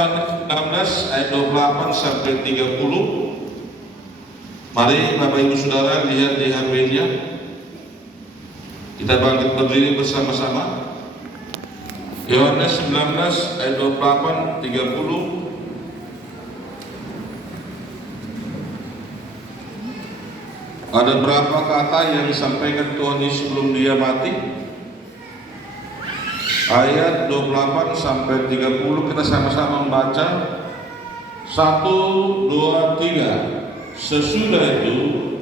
Yohanes 16 ayat 28 sampai 30. Mari Bapak Ibu Saudara lihat di HP-nya. Kita bangkit berdiri bersama-sama. Yohanes 19 ayat 28 30. Ada berapa kata yang disampaikan Tuhan Yesus sebelum dia mati? Ayat 28 sampai 30 kita sama-sama membaca. 1, 2, 3. Sesudah itu,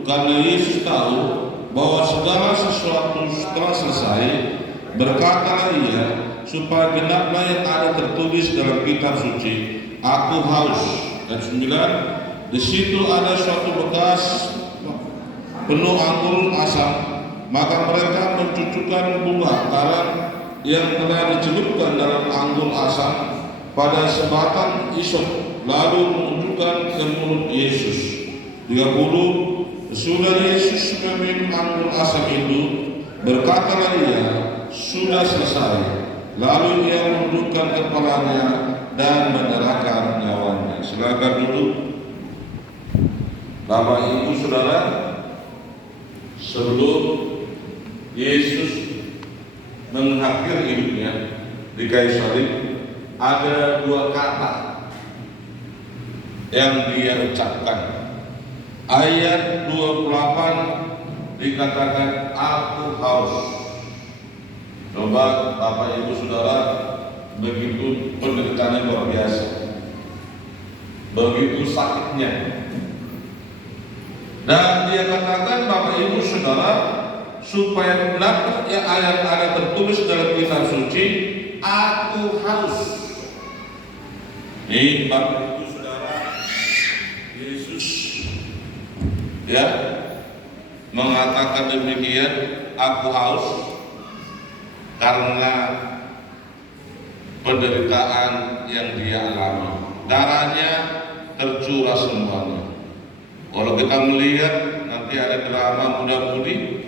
karena Yesus tahu bahwa segala sesuatu telah selesai, berkatalah ia, supaya genaplah yang ada tertulis dalam kitab suci, aku haus. Ayat 9. Di situ ada suatu bekas penuh anggur asam, maka mereka mencucukkan bunga karang yang telah dicelupkan dalam anggur asam pada sebatang isop, lalu menunjukkan ke mulut Yesus. 30. Sudah Yesus meminum anggur asam itu, berkatalah ia, sudah selesai. Lalu ia menundukkan kepalanya dan menyerahkan nyawanya. Silakan duduk. Bapak Ibu Saudara, sebelum Yesus mengakhiri hidupnya di kayu salib, ada dua kata yang dia ucapkan. Ayat 28 dikatakan, aku haus. Coba Bapak Ibu Saudara, begitu penderitaannya luar biasa, begitu sakitnya. Dan dia katakan, Bapak Ibu Saudara, supaya benar yang ayat-ayat tertulis dalam kitab suci, aku haus. Ini Bapak Ibu Saudara, Yesus ya mengatakan demikian, aku haus karena penderitaan yang dia alami. Darahnya tercurah semuanya. Kalau kita melihat nanti ada drama muda-mudi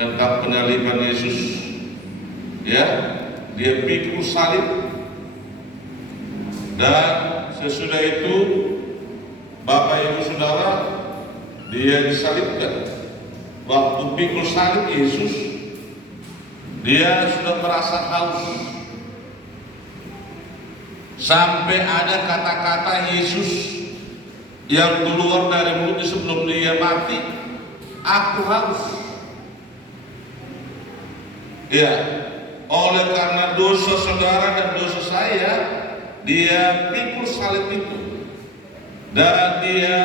tentang penyaliban Yesus, ya, dia pikul salib, dan sesudah itu Bapak Ibu Saudara, dia disalibkan. Waktu pikul salib Yesus, dia sudah merasa haus, sampai ada kata-kata Yesus yang keluar dari mulutnya sebelum dia mati, aku haus. Ya, oleh karena dosa saudara dan dosa saya, dia pikul salib itu, dan dia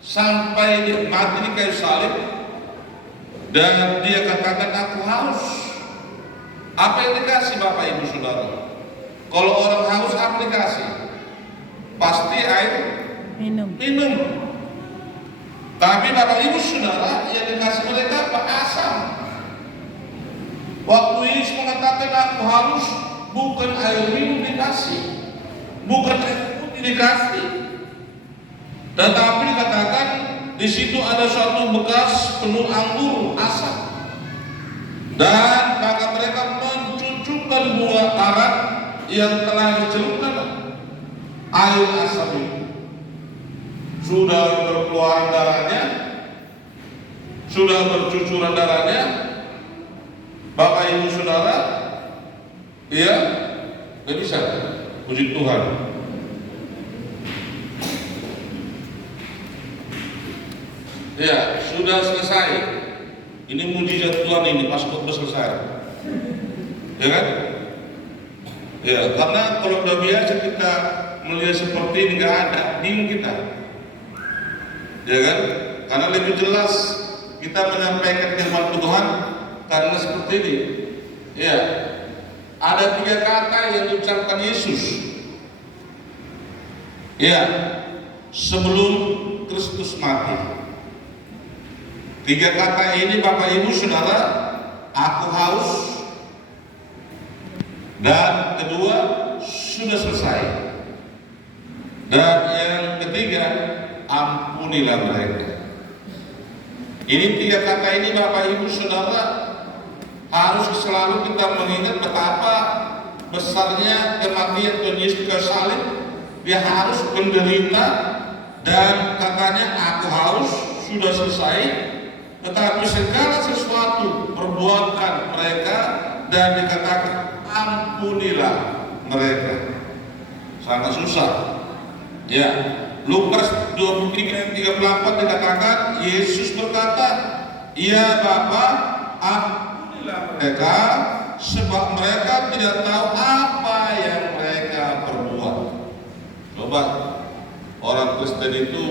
sampai dia mati di kayu salib, dan dia katakan aku haus. Apa yang dikasih Bapak Ibu Saudara? Kalau orang haus apa dikasih? Pasti air minum. Tapi Bapak Ibu Saudara, yang dikasih mereka apa? Asam. Waktu Yesus mengatakan aku haus, bukan air minum dikasih, bukan air putih dikasih, tetapi dikatakan di situ ada suatu bekas penuh anggur asam, dan maka mereka mencucukkan bunga karang yang telah dicelupkan air asam itu. Sudah berkeluaran darahnya, sudah bercucuran darahnya, Bapak Ibu Saudara, ya, nggak bisa. Puji Tuhan. Ya, sudah selesai. Ini mujizat Tuhan ini, pas khotbah selesai. Ya kan? Ya, karena kalau udah biasa kita melihat seperti ini nggak ada, bingung kita. Ya kan? Karena lebih jelas kita menyampaikan firman Tuhan karena seperti ini. Ya, ada 3 kata yang diucapkan Yesus. Ya, sebelum Kristus mati. 3 kata ini Bapak Ibu Saudara, aku haus, dan kedua sudah selesai, dan yang ketiga ampunilah mereka. Ini 3 kata ini Bapak Ibu Saudara harus selalu kita mengingat betapa besarnya kematian Tuhan Yesus di kayu salib, dia harus menderita, dan katanya aku haus, sudah selesai. Tetapi segala sesuatu perbuatan mereka, dan dikatakan ampunilah mereka. Sangat susah. Ya, Lukas 23:38 dikatakan Yesus berkata, "Ya Bapa, ampunilah mereka, sebab mereka tidak tahu apa yang mereka perbuat." Coba, orang Kristen itu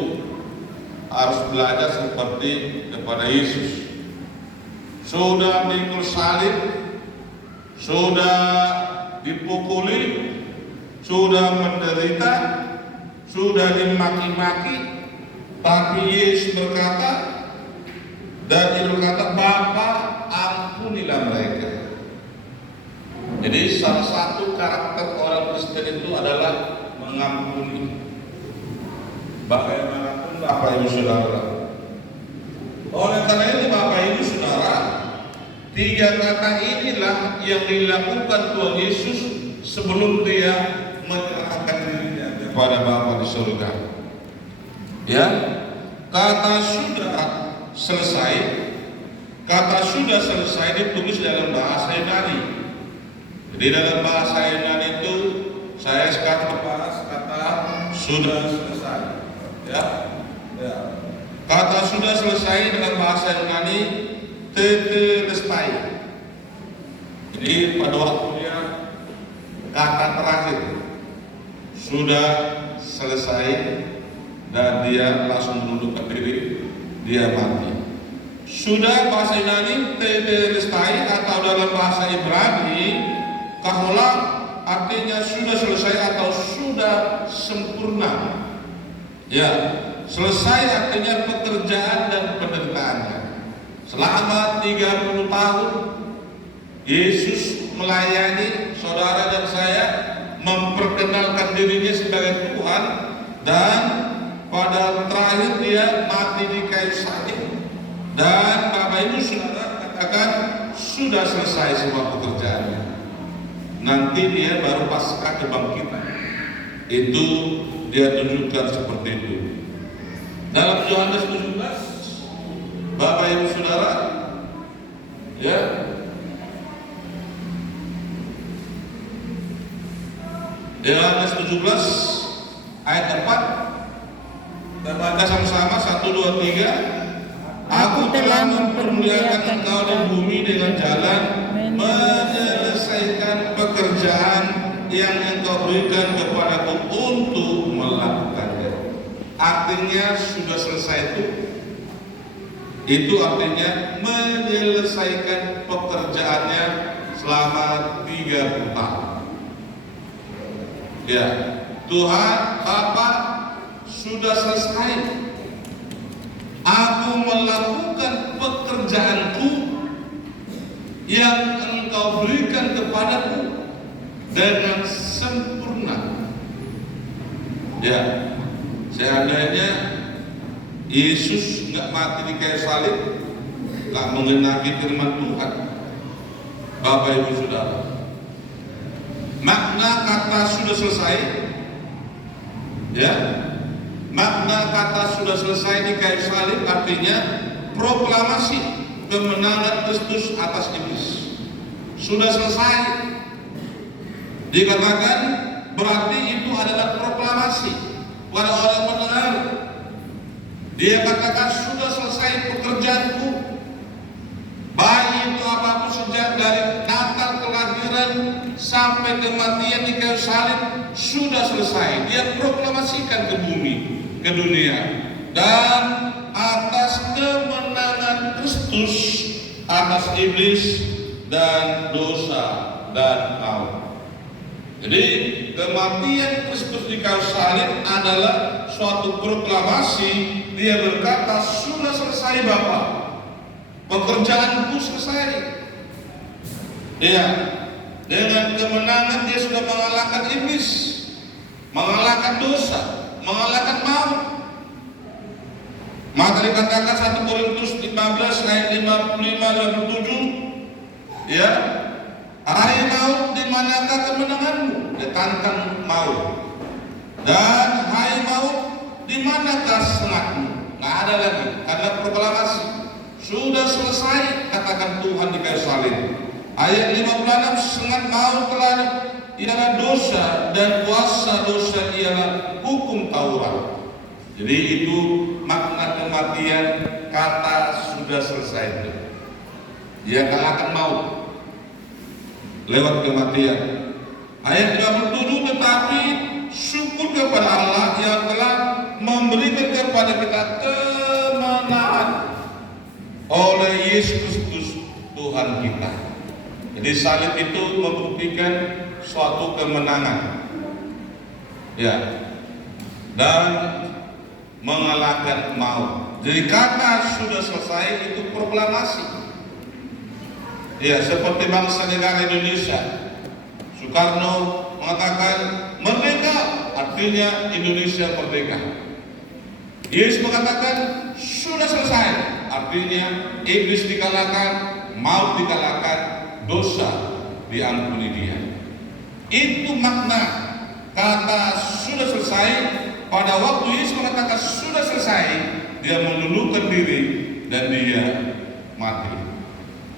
harus belajar seperti kepada Yesus. Sudah pikul salib, sudah dipukuli, sudah menderita, sudah dimaki-maki, tapi Yesus berkata, dan dia berkata, "Bapa, ampunilah mereka." Jadi salah satu karakter orang Kristen itu adalah mengampuni. Bagaimanapun Bapak Ibu Saudara. Oleh karena itu Bapak Ibu Saudara, tiga kata inilah yang dilakukan Tuhan Yesus sebelum dia menyerahkan dirinya kepada Bapa di surga. Ya, kata sudah selesai, kata sudah selesai ditulis dalam bahasa Yunani. Jadi dalam bahasa Yunani itu saya sekarang membahas kata sudah selesai. Ya, ya. Kata sudah selesai dalam bahasa Yunani tetelestai. Jadi pada waktunya kata terakhir sudah selesai, dan dia langsung menundukkan diri, dia mati. Sudah bahasa Yunani tetelestai, atau dalam bahasa Ibrani kahola, artinya sudah selesai atau sudah sempurna. Ya, selesai artinya pekerjaan dan penderitaannya. Selama 30 tahun Yesus melayani saudara dan saya, memperkenalkan dirinya sebagai Tuhan, dan pada terakhir dia mati di kayu salib. Dan Bapak Ibu Saudara katakan sudah selesai semua pekerjaannya. Nanti dia baru pasca kebangkitan. Itu dia tunjukkan seperti itu. Dalam Yohanes 17, Bapak Ibu Saudara, ya, Yohanes 17 ayat 4, kita baca sama-sama 1, 2, 3. Aku telah mempermuliakan engkau di bumi dengan jalan menyelesaikan pekerjaan yang engkau berikan kepadaku untuk melakukannya. Artinya sudah selesai itu artinya menyelesaikan pekerjaannya selama 30 tahun. Ya, Tuhan Bapa sudah selesai. Aku melakukan pekerjaanku yang engkau berikan kepadaku dengan sempurna. Ya, seandainya Yesus nggak mati di kayu salib, nggak mengenapi firman Tuhan, Bapak Ibu Saudara, makna kata sudah selesai, ya, makna kata sudah selesai di kayu salib artinya proklamasi kemenangan Kristus atas iblis. Sudah selesai, dikatakan berarti itu adalah proklamasi pada orang mendengar. Dia katakan sudah selesai pekerjaanku, baik itu apapun sejak dari Natal kelahiran sampai kematian di kayu salib sudah selesai. Dia proklamasikan ke bumi, ke dunia, dan atas kemenangan Kristus atas iblis dan dosa dan maut. Jadi kematian Kristus di kayu salib adalah suatu proklamasi. Dia berkata sudah selesai Bapa, pekerjaanku selesai. Ya, dengan kemenangan dia sudah mengalahkan iblis, mengalahkan dosa, mengalahkan maut. Maka dikatakan 1 Korintus 15 ayat 55 dan 57, ya, Hai maut, di manakah kemenanganmu? Dia tantang maut. Dan hai maut, di manakah sengatmu? Nggak ada lagi, karena proklamasi sudah selesai, katakan Tuhan di kayu salib. Ayat 56, sengat maut telah ialah dosa, dan kuasa dosa ialah hukum Taurat. Jadi itu makna kematian, kata sudah selesai itu. Dia kalahkan maut lewat kematian. Ayat 57, tetapi syukur kepada Allah yang telah memberikan kepada kita kemenangan oleh Yesus Kristus Tuhan kita. Jadi salib itu membuktikan suatu kemenangan, ya, dan mengalahkan maut. Jadi kata sudah selesai itu proklamasi. Ya, seperti bangsa negara Indonesia, Soekarno mengatakan merdeka, artinya Indonesia merdeka. Yesus mengatakan sudah selesai, artinya iblis dikalahkan, maut dikalahkan, dosa diampuni dia. Itu makna kata sudah selesai. Pada waktu Yesus mengatakan sudah selesai, dia menundukkan diri dan dia mati.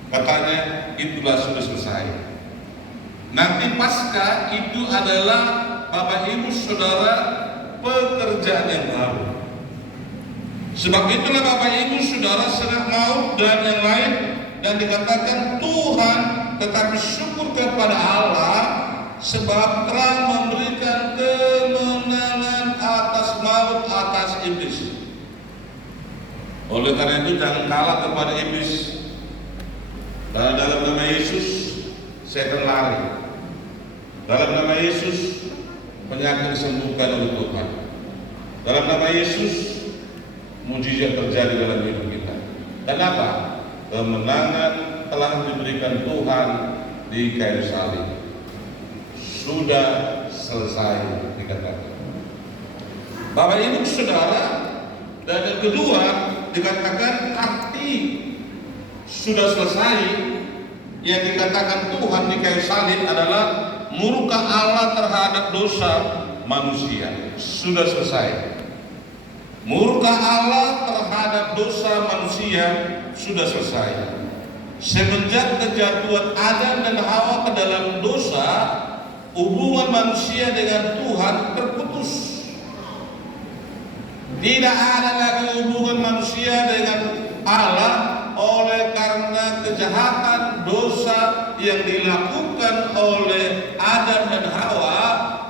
Katanya itulah sudah selesai. Nanti pasca itu adalah Bapak Ibu Saudara pekerjaan yang baru. Sebab itulah Bapak Ibu Saudara sengat maut dan yang lain, dan dikatakan Tuhan, tetapi syukur kepada Allah sebab telah memberikan kemenangan atas maut, atas iblis. Oleh karena itu jangan kalah kepada iblis. Karena dalam nama Yesus setan lari. Dalam nama Yesus penyakit disembuhkan oleh Tuhan. Dalam nama Yesus mujizat terjadi dalam hidup kita. Kenapa? Kemenangan telah diberikan Tuhan di kayu salib. Sudah selesai dikatakan. Bapak Ibu Saudara, dan yang kedua dikatakan arti sudah selesai yang dikatakan Tuhan di kayu salib adalah murka Allah terhadap dosa manusia. Sudah selesai. Murka Allah terhadap dosa manusia sudah selesai. Semenjak kejatuhan Adam dan Hawa ke dalam dosa, hubungan manusia dengan Tuhan terputus. Tidak ada lagi hubungan manusia dengan Allah oleh karena kejahatan dosa yang dilakukan oleh Adam dan Hawa.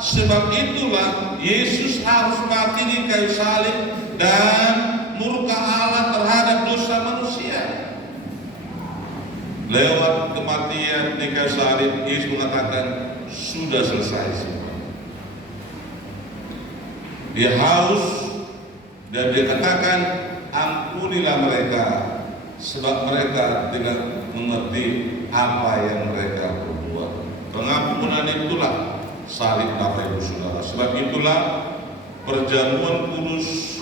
Sebab itulah Yesus harus mati di kayu salib dan murka Allah terhadap dosa manusia. Lewat kematian di kayu salib, Yesus mengatakan sudah selesai semua. Dia haus dan dia katakan ampunilah mereka sebab mereka tidak mengerti apa yang mereka berbuat. Pengampunan itulah salib Bapak Ibu Saudara. Sebab itulah perjamuan kudus,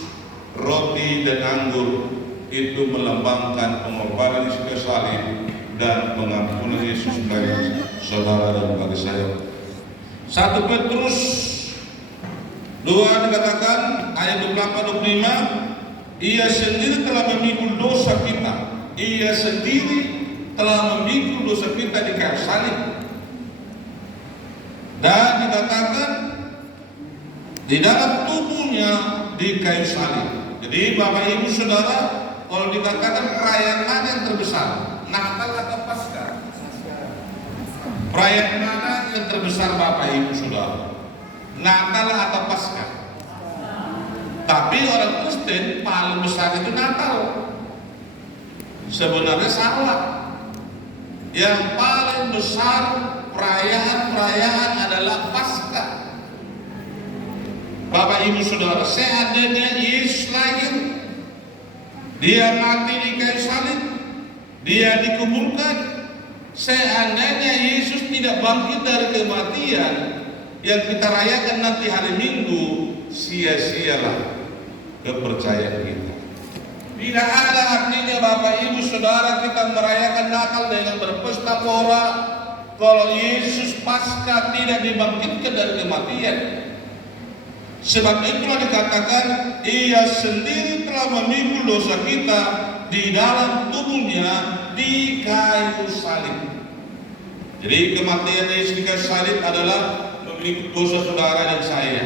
roti dan anggur itu melambangkan pengorbanan Yesus ke salib dan pengampunan Yesus bagi saudara dan bagi saya. 1 Petrus 2 dikatakan ayat 24-25, ia sendiri telah memikul dosa kita. Ia sendiri telah memikul dosa kita di kayu salib. Dan dikatakan di dalam tubuhnya di kayu salib. Jadi Bapak Ibu Saudara, kalau dikatakan perayaan mana yang terbesar, Natal atau Paskah? Perayaan mana yang terbesar Bapak Ibu Saudara? Natal atau Paskah? Tapi orang Kristen paling besar itu Natal. Sebenarnya salah. Yang paling besar perayaan adalah Paskah. Bapak Ibu Saudara, seandainya Yesus lahir, dia mati di kayu salib, dia dikuburkan, seandainya Yesus tidak bangkit dari kematian yang kita rayakan nanti hari Minggu, sia-sialah kepercayaan kita. Tidak ada artinya Bapak Ibu Saudara kita merayakan Natal dengan berpesta pora, kalau Yesus pasca tidak dibangkitkan dari kematian. Sebab itulah dikatakan ia sendiri telah memikul dosa kita di dalam tubuhnya di kayu salib. Jadi kematian Yesus di kayu salib adalah memikul dosa saudara dan saya.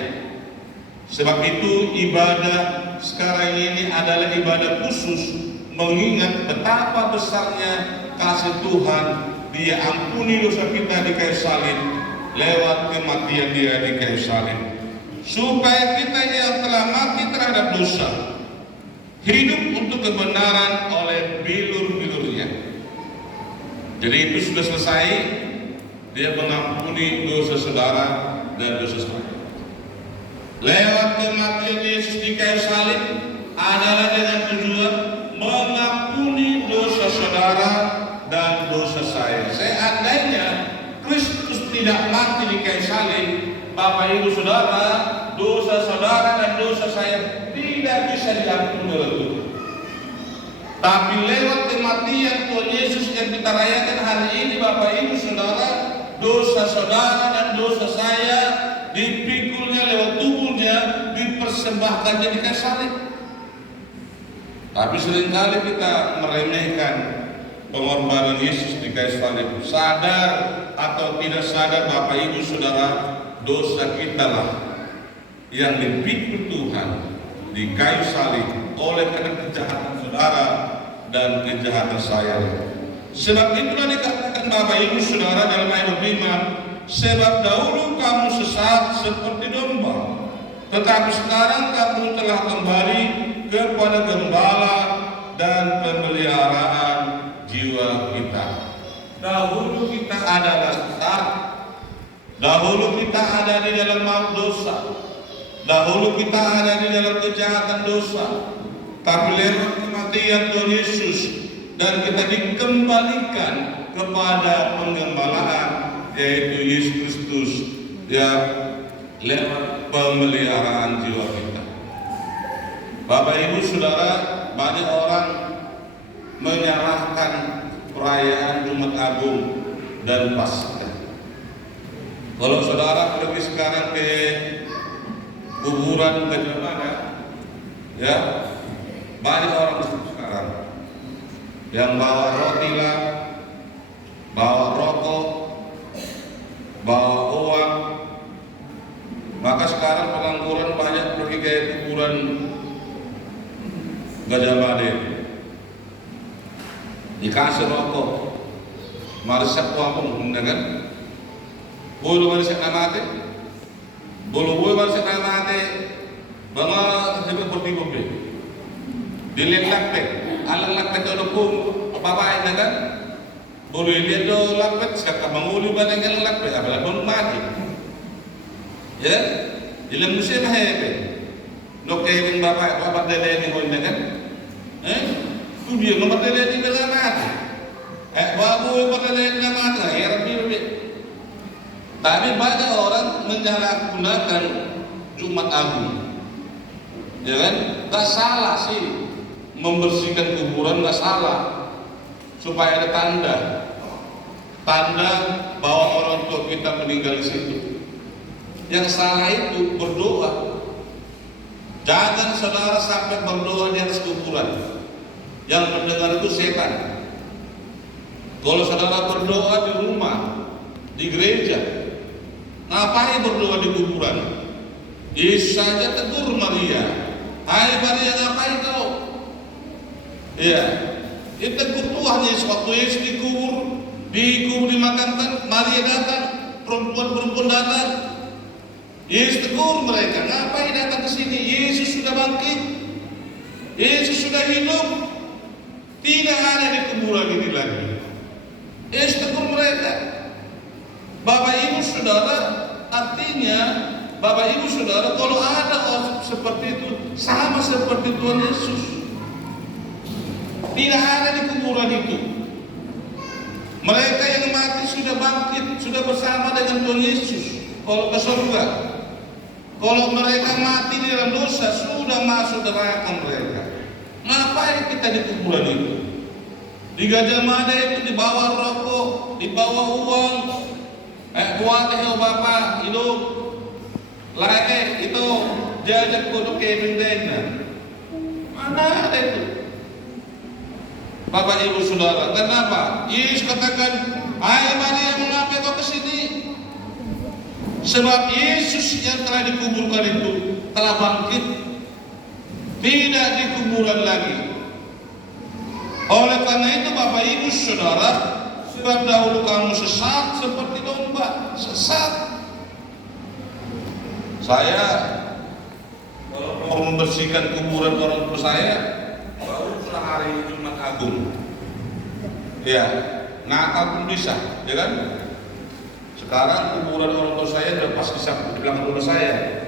Sebab itu ibadah sekarang ini adalah ibadah khusus mengingat betapa besarnya kasih Tuhan. Dia ampuni dosa kita di kayu salib lewat kematian dia di kayu salib, supaya kita yang telah mati terhadap dosa hidup untuk kebenaran oleh bilur-bilurnya. Jadi itu sudah selesai. Dia mengampuni dosa saudara dan dosa saya. Lewat kematian Yesus di kayu salib adalah dengan tujuan mengampuni dosa saudara dan dosa saya. Seandainya Kristus tidak mati di kayu salib, Bapak Ibu Saudara, dosa saudara dan dosa saya tidak bisa diampuni oleh Tuhan. Tapi lewat kematian Tuhan Yesus yang kita rayakan hari ini, Bapak Ibu Saudara, dosa saudara dan dosa saya dipikulnya lewat tubuhnya, dipersembahkannya di kayu salib. Tapi seringkali kita meremehkan pengorbanan Yesus di kayu salib. Sadar atau tidak sadar, Bapak Ibu Saudara, dosa kita lah yang dipikul Tuhan di kayu salib oleh karena kejahatan saudara dan kejahatan saya. Sebab itulah dikatakan Bapak Ibu Saudara dalam ayat 5, sebab dahulu kamu sesat seperti domba, tetapi sekarang kamu telah kembali kepada gembala dan pemeliharaan jiwa kita. Dahulu kita adalah sesat, dahulu kita ada di dalam maut dosa, dahulu kita ada di dalam kejahatan dosa. Tapi lewat kematian Tuhan Yesus dan kita dikembalikan kepada penggembalaan, yaitu Yesus Kristus, ya, lewat pemeliharaan jiwa kita. Bapak Ibu Saudara, banyak orang menyalahkan perayaan Jumat Agung dan Paskah. Kalau saudara pergi sekarang ke kuburan ke mana, ya, banyak orang sekarang yang bawa roti lah, bawa rokok, bawa uang. Maka sekarang pengangguran banyak pergi ke kuburan Gajah Mada, dikasih rokok, marsap wapung, kan? Bulu marsap namate, bulu marsap namate, bangga sampai bertiga. Dilelakpek, alang lakpek itu pun bapak ini kan, bulu ini itu lakpek, sekarang menguli banyak yang lakpek, apalagi pun mati. Ya, dalam musim hebat, nok kevin bapak dede ni kau kan, tu dia nomor dede ni bela mati, babu bapak dede ni mati, ya Rabbi. Tapi banyak orang menyalahgunakan Jumat Agung, ya kan? Tak salah sih. Membersihkan kuburan nggak salah, supaya ada tanda bahwa orang tua kita meninggal di situ. Yang salah itu berdoa. Jangan saudara sampai berdoa di atas kuburan. Yang mendengar itu setan. Kalau saudara berdoa di rumah, di gereja, ngapain berdoa di kuburan? Yesus saja tegur Maria, hai Maria, ngapain kau? Ya, itu Tuhan Yesus waktu Yesus dikubur dimakamkan, Maria datang, perempuan datang. Yesus tegur mereka, ngapain datang ke sini? Yesus sudah bangkit, Yesus sudah hidup, tidak ada di kuburan ini lagi. Yesus tegur mereka. Bapak Ibu Saudara, artinya Bapak Ibu Saudara, kalau ada orang seperti itu, sama seperti Tuhan Yesus. Tidak ada di kuburan itu. Mereka yang mati sudah bangkit, sudah bersama dengan Tuhan Yesus. Kalau ke surga, kalau mereka mati di dalam dosa, sudah masuk neraka mereka. Ngapain kita di kuburan itu? Tiga jelmada itu dibawa rokok, dibawa uang. Kuat bapak hidup. Lagi itu jajak kudu kemendena. Mana ada itu? Bapak ibu saudara, kenapa? Yesus katakan, "Hai Maria, mengapa kau ke sini?" Sebab Yesus yang telah dikuburkan itu telah bangkit, tidak di kuburan lagi. Oleh karena itu Bapak Ibu Saudara, sebab dahulu kamu sesat seperti domba, sesat. Saya kalau mau membersihkan kuburan orang tua saya, baru hari Jumat Agung. Ya, nakal pun bisa, ya kan? Sekarang kuburan orang tua saya sudah pas di belakang rumah saya.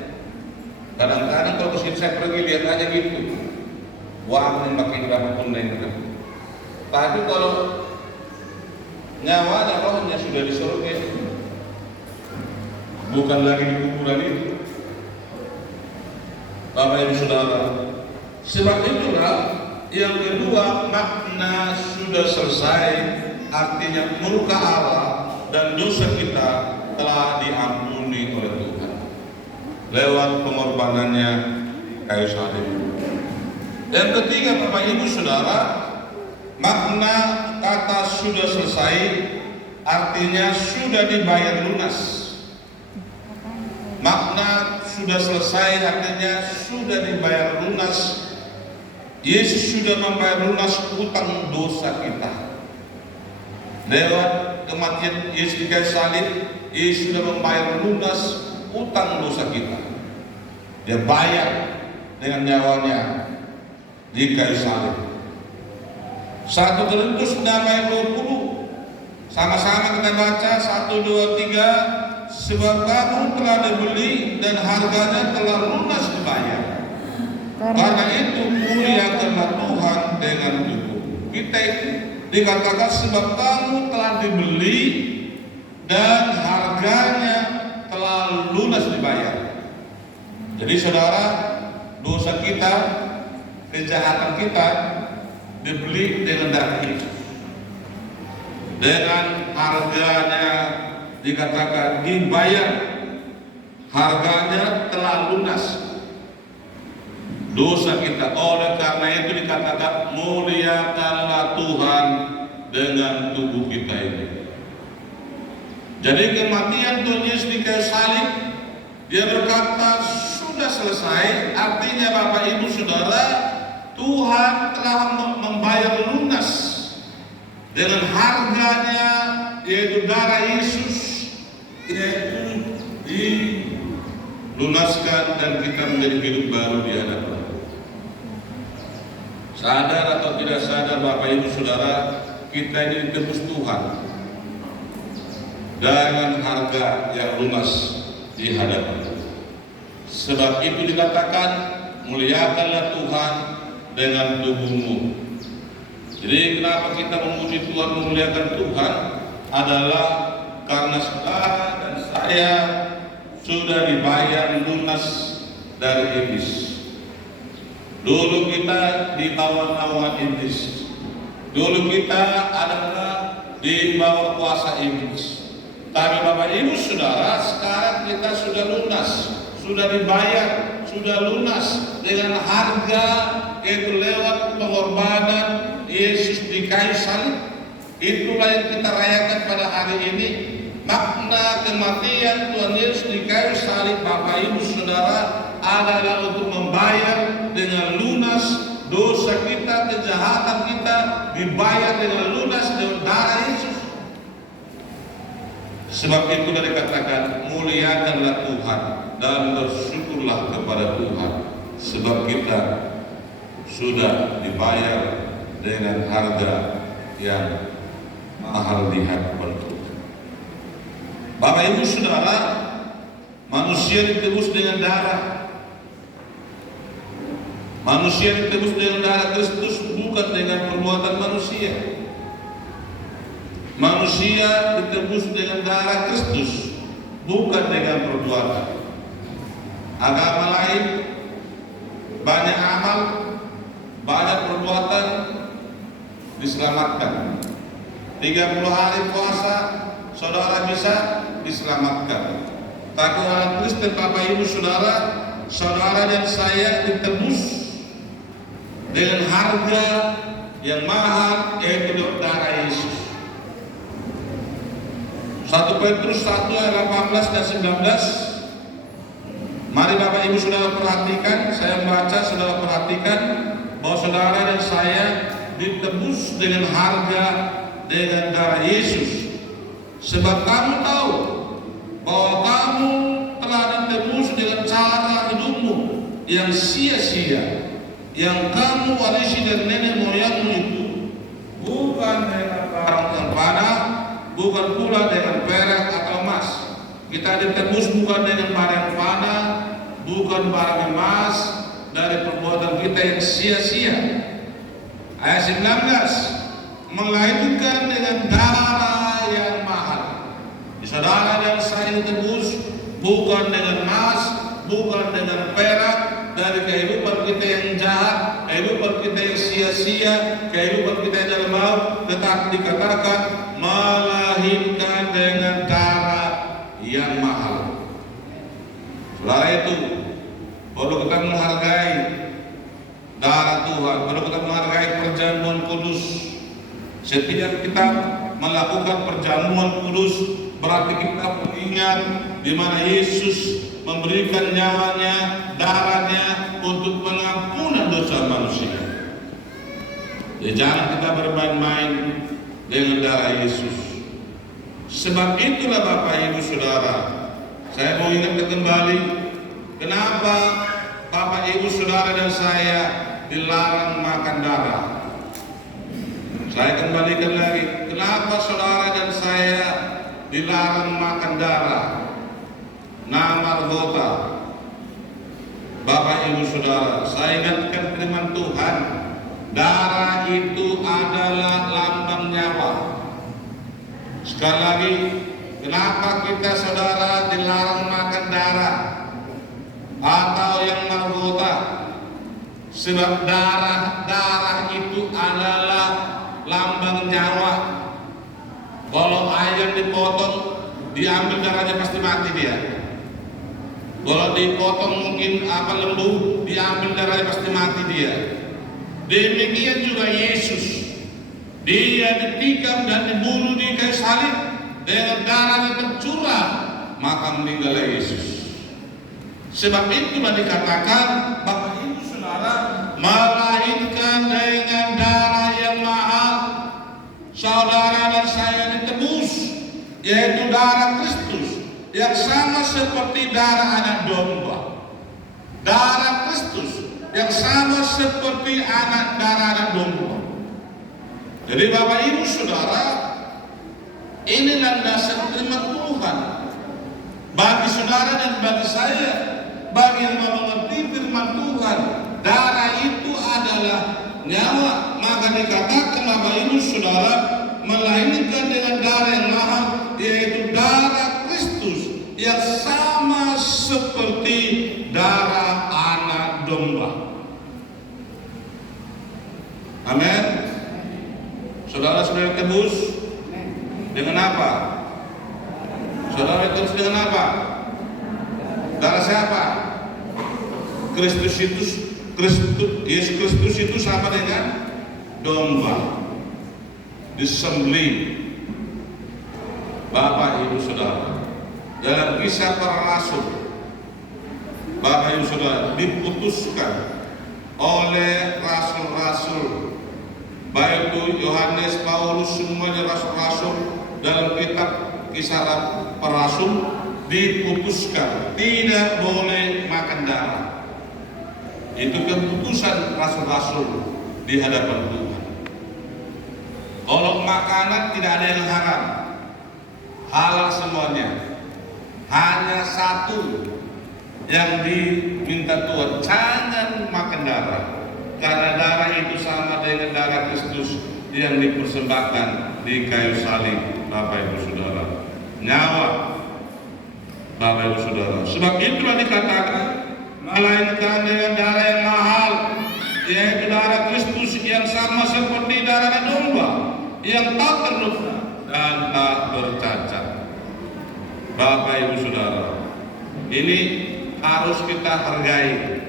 Kadang-kadang kalau kesini saya pergi lihat aja gitu. Wah, ini makin berapa pun nengok. Tapi kalau nyawa dan rohnya sudah di surga, bukan lagi di kuburan itu. Bapak Ibu Saudara, sebab itulah yang kedua, makna sudah selesai, artinya murka Allah dan dosa kita telah diampuni oleh Tuhan lewat pengorbanannya kayu salib. Yang ketiga Bapak Ibu Saudara, makna kata sudah selesai artinya sudah dibayar lunas. Makna sudah selesai artinya sudah dibayar lunas. Yesus sudah membayar lunas utang dosa kita. Lewat kematian Yesus di kayu salib, Yesus sudah membayar lunas utang dosa kita. Dia bayar dengan nyawanya di kayu salib. 1 Korintus 6 ayat 20. Sama-sama kita baca 1, 2, 3. Sebab kamu telah dibeli dan harganya telah lunas dibayar. Karena itu muliakanlah Tuhan dengan tubuh. Kita itu dikatakan sebab kamu telah dibeli dan harganya telah lunas dibayar. Jadi saudara, dosa kita, kejahatan kita dibeli dengan darah Yesus. Dengan harganya dikatakan dibayar, harganya telah lunas dosa kita. Oleh karena itu dikatakan muliakanlah Tuhan dengan tubuh kita ini. Jadi kematian Tuhan Yesus di kayu salib, dia berkata sudah selesai, artinya Bapak Ibu Saudara, Tuhan telah membayar lunas dengan harganya, yaitu darah Yesus, yaitu dilunaskan dan kita menjadi hidup baru di hadapan. Sadar atau tidak sadar Bapak Ibu Saudara, kita ini ditebus Tuhan dengan harga yang lunas di hadapan. Sebab itu dikatakan muliakanlah Tuhan dengan tubuhmu. Jadi kenapa kita memuji Tuhan, memuliakan Tuhan adalah karena saudara dan saya sudah dibayar lunas dari iblis. Dulu kita di bawah naungan iblis. Dulu kita adalah di bawah kuasa iblis. Tapi Bapak Ibu Saudara, sekarang kita sudah lunas, sudah dibayar, sudah lunas dengan harga, yaitu lewat pengorbanan Yesus di kayu salib. Itulah yang kita rayakan pada hari ini. Makna kematian Tuhan Yesus di kayu salib Bapak Ibu Saudara adalah untuk membayar dengan lunas dosa kita, kejahatan kita dibayar dengan lunas dengan darah Yesus. Sebab itu dikatakan muliakanlah Tuhan dan bersyukurlah kepada Tuhan, sebab kita sudah dibayar dengan harga yang mahal di hadapan Tuhan. Bapak Ibu Saudara, manusia ditebus dengan darah. Manusia ditebus dengan darah Kristus, bukan dengan perbuatan manusia. Manusia ditebus dengan darah Kristus, bukan dengan perbuatan. Agama lain banyak amal, banyak perbuatan, diselamatkan. 30 hari puasa, saudara bisa diselamatkan. Tapi orang Kristen, Bapak Ibu Saudara, saudara dan saya ditebus dengan harga yang mahal, yaitu darah Yesus. 1 Petrus 1 ayat 18 dan 19. Mari Bapak Ibu Saudara perhatikan, saya membaca, saudara perhatikan bahwa saudara dan saya ditebus dengan harga, dengan darah Yesus. Sebab kamu tahu bahwa kamu telah ditebus dengan cara hidupmu yang sia-sia, yang kamu warisi dari nenek moyangmu itu, bukan dengan barang tanah, bukan pula dengan perak atau emas. Kita ditebus bukan dengan barang panah, bukan barang emas, dari perbuatan kita yang sia-sia. Ayat 19, melainkan dengan darah yang mahal. Saudara dan saya ditebus bukan dengan emas, bukan dengan perak, dari kehidupan kita yang jahat, kehidupan kita yang sia-sia, kehidupan kita yang dalam maut, tetapi dikatakan melahirkan dengan darah yang mahal. Saudara, itu perlu kita menghargai darah Tuhan, perlu kita menghargai perjamuan kudus. Setiap kita melakukan perjamuan kudus, berarti kita mengingat di mana Yesus memberikan nyawanya, darahnya untuk pengampunan dosa manusia. Ya, jangan kita bermain-main dengan darah Yesus. Sebab itulah Bapak Ibu Saudara, saya mau ingatkan kembali, kenapa Bapak Ibu Saudara dan saya dilarang makan darah. Saya kembalikan lagi, kenapa saudara dan saya dilarang makan darah? Narkoba. Bapak Ibu Saudara, saya ingatkan firman Tuhan, darah itu adalah lambang nyawa. Sekali lagi, kenapa kita saudara dilarang makan darah atau yang narkoba? Sebab darah itu adalah lambang nyawa. Kalau ayam dipotong, diambil darahnya pasti mati dia. Kalau dipotong mungkin lembu, diambil darahnya pasti mati dia. Demikian juga Yesus, dia ditikam dan dibunuh di kayu salib, dengan darahnya tercurah, maka meninggallah Yesus. Sebab itulah dikatakan, Bapak Ibu Saudara, melainkan dengan darah yang mahal, saudara dan saya ditebus, yaitu darah Kristus, yang sama seperti darah anak domba. Darah Kristus yang sama seperti darah anak domba. Jadi Bapak Ibu Saudara, inilah dasar firman Tuhan bagi saudara dan bagi saya, bagi yang mau mengerti firman Tuhan. Darah itu adalah nyawa, maka dikatakan Bapak Ibu Saudara, melainkan dengan darah yang mahal, yaitu darah Kristus yang sama seperti darah anak domba. Amin. Saudara sudah ditebus dengan apa? Saudara ditebus dengan apa? Darah siapa? Kristus itu, Yesus Kristus itu sama dengan domba disembelih. Bapak Ibu Saudara, dalam Kisah Para Rasul, Bapak Ibu Saudara, diputuskan oleh rasul-rasul, baik itu Yohanes, Paulus, semuanya rasul-rasul, dalam kitab Kisah Para Rasul diputuskan tidak boleh makan darah. Itu keputusan rasul-rasul di hadapan Tuhan. Kalau makanan tidak ada yang haram, halal semuanya. Hanya satu yang diminta Tuhan, jangan makan darah, karena darah itu sama dengan darah Kristus yang dipersembahkan di kayu salib. Bapak Ibu Saudara, nyawa Bapak Ibu Saudara. Sebab itulah dikatakan melainkan dengan darah yang mahal, yaitu darah Kristus yang sama seperti darah domba yang tak terluka dan tak bercacat. Bapak Ibu Saudara, ini harus kita hargai.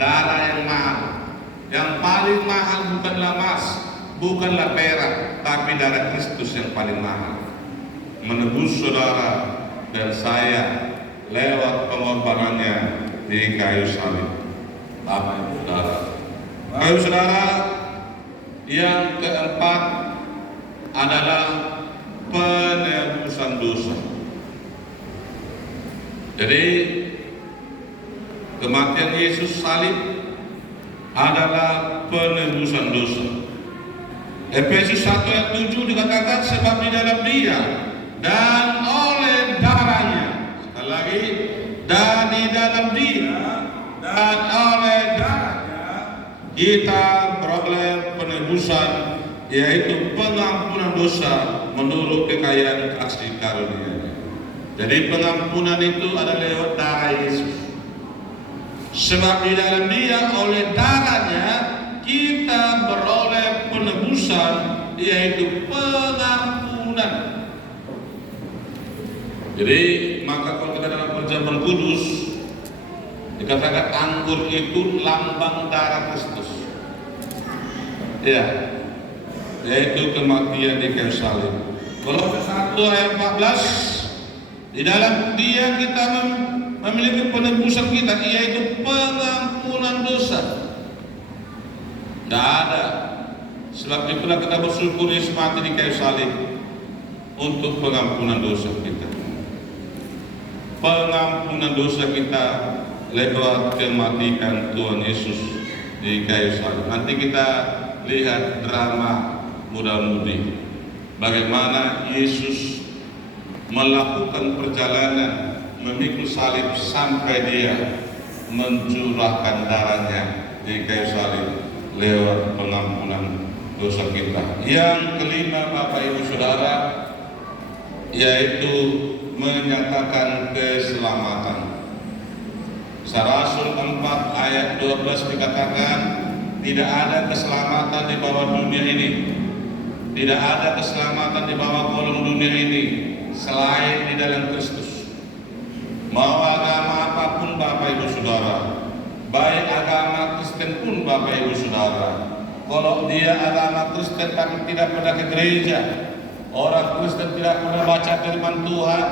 Darah yang mahal, yang paling mahal bukanlah emas, bukanlah perak, tapi darah Kristus yang paling mahal, menebus saudara dan saya lewat pengorbanannya di kayu salib. Bapak Ibu Saudara, Bapak Ibu Saudara, yang keempat adalah penebusan dosa. Jadi kematian Yesus salib adalah penebusan dosa. Efesus 1 ayat 7 dikatakan, sebab di dalam Dia dan oleh darahnya, sekali lagi, dan di dalam Dia dan oleh darahnya kita beroleh penebusan, yaitu pengampunan dosa menurut kekayaan kasih karunia-Nya. Jadi pengampunan itu adalah lewat darah Yesus. Sebab di dalam Dia oleh darahnya kita beroleh penebusan, yaitu pengampunan. Jadi maka kalau kita dalam perjamuan kudus dikatakan anggur itu lambang darah Kristus, ya, yaitu kematian di kayu salib. Kolose 1 ayat 14, di dalam Dia kita memiliki penebusan kita, yaitu pengampunan dosa. Tidak ada. Sebab itulah kita bersyukur Yesus mati di kayu salib untuk pengampunan dosa kita. Pengampunan dosa kita lewat kematian Tuhan Yesus di kayu salib. Nanti kita lihat drama muda-mudi, bagaimana Yesus melakukan perjalanan memikul salib sampai Dia mencurahkan darahnya di kayu salib lewat pengampunan dosa kita. Yang kelima, Bapak Ibu Saudara, yaitu menyatakan keselamatan. Rasul 4 ayat 12 dikatakan, tidak ada keselamatan di bawah dunia ini, tidak ada keselamatan di bawah kolong dunia ini selain di dalam Kristus. Mau agama apapun Bapak Ibu Saudara, baik agama Kristen pun Bapak Ibu Saudara, kalau dia agama Kristen tapi tidak pernah ke gereja, orang Kristen tidak pernah baca firman Tuhan,